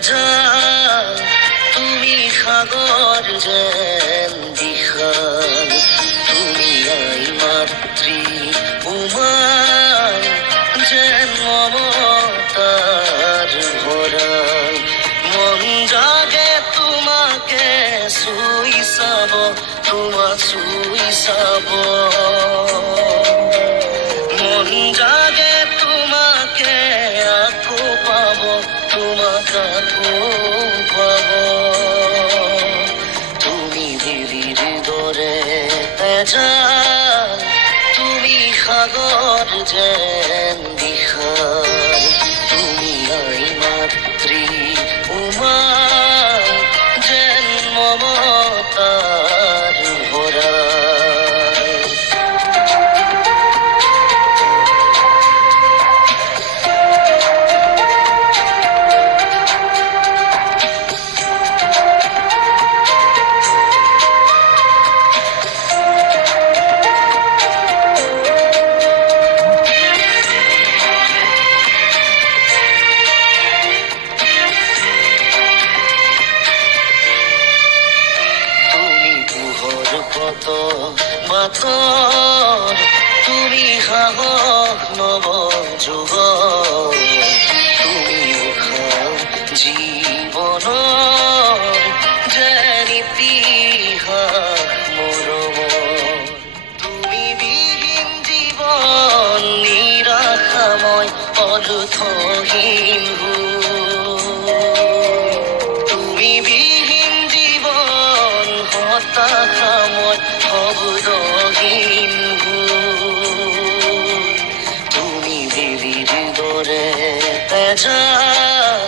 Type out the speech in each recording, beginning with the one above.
ভেজাল, তুমি সাগর যেন বিশাল, তুমি আই মাতৃ উমাল, যেন মমতার ভরাল। মন জাগে তোমাকে ছুই চাব, তোমাক ছুই চাব। মন জাগে তোমাকে আকৌ পাব, তোমাক আকৌ পাব। তুমি বেলিৰ দৰে তেজাল, তুমি সাগৰ যেন বিশাল, তুমি আই মাতৃ উমাল, যেন মমতার ভরাল। কত মাতৰ, তুমি সাহস নব যুগ, তুমি উশাহ জীৱনৰ যেন ইতিহাস মৰমৰ। তুমি বিহীন জীৱন নিৰাশাময় অৰ্থহীন, তুমি বিহীন জীৱন হতাশাময় শব্দহীন। তুমি বেলিৰ দৰে তেজাল,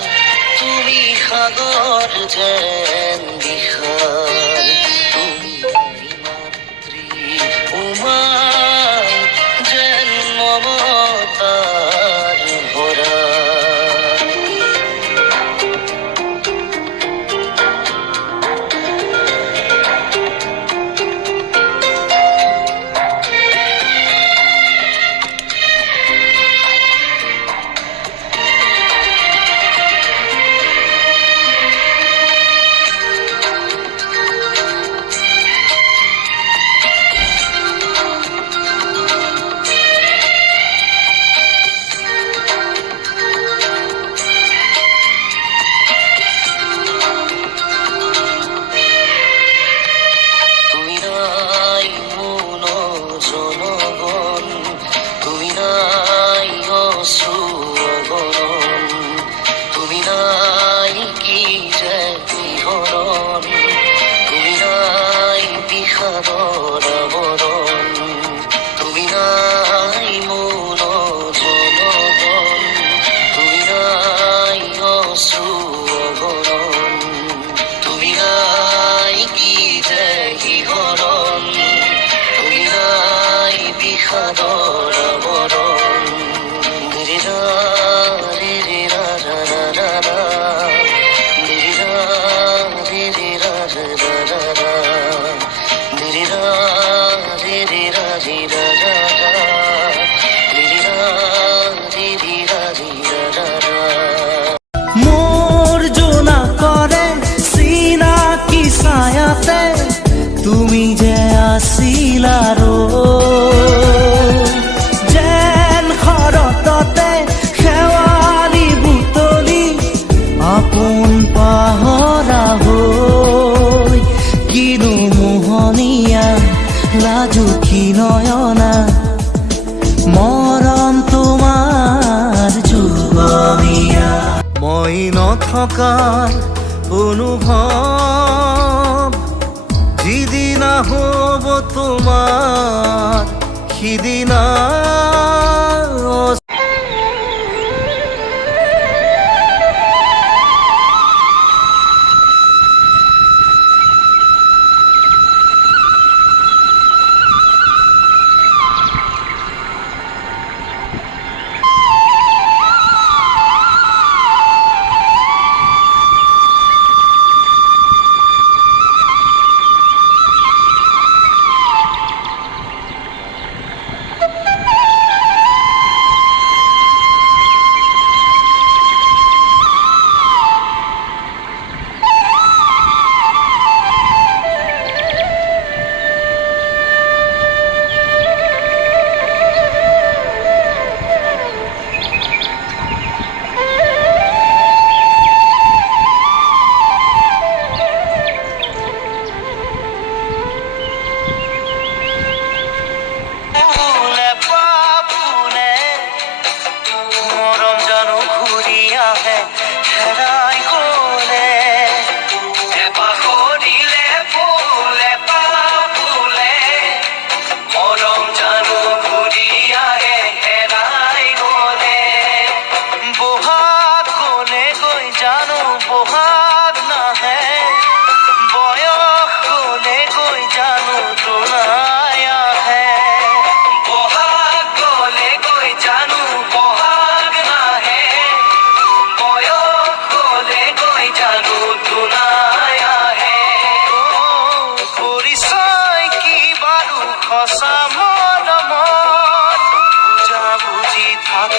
তুমি সাগৰ যেন বিশাল, তুমি আই মাতৃ উমাল, যেন মমতাৰ ভৰাল। তুমি নাই কি যে বিহরণ, তুমি নাই বিষাদর আবরণ, তুমি নাই মৌন জনগণ, তুমি নাই অশ্রু অগরণ, তুমি নাই কি যে শিহরণ, তুমি নাই বিষাদর আবরণ। মোর জোনা করে চিনাকি ছায়াতে তুমি যে আছিলা যেন শৰততে শেৱালি বুটলি আপোন পাহৰা হৈ, কিনো মোহনীয়া লাজুকী নয়না মৰম তোমাৰ যুগমীয়া। মই নথকাৰ অনুভৱ যিদিনা হ'ব তোমাৰ, সিদিনা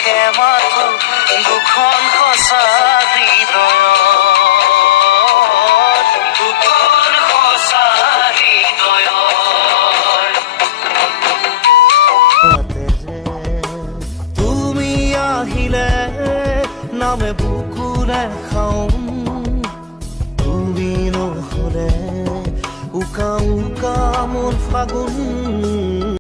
থাকে মাথো দুখন সঁচা হৃদয়ত দুখন সঁচা হৃদয়ত তুমি আহিলে নামে বুকুৰে খাওঁ তুমি নহ'লে উকা উকা মোৰ ফাগুন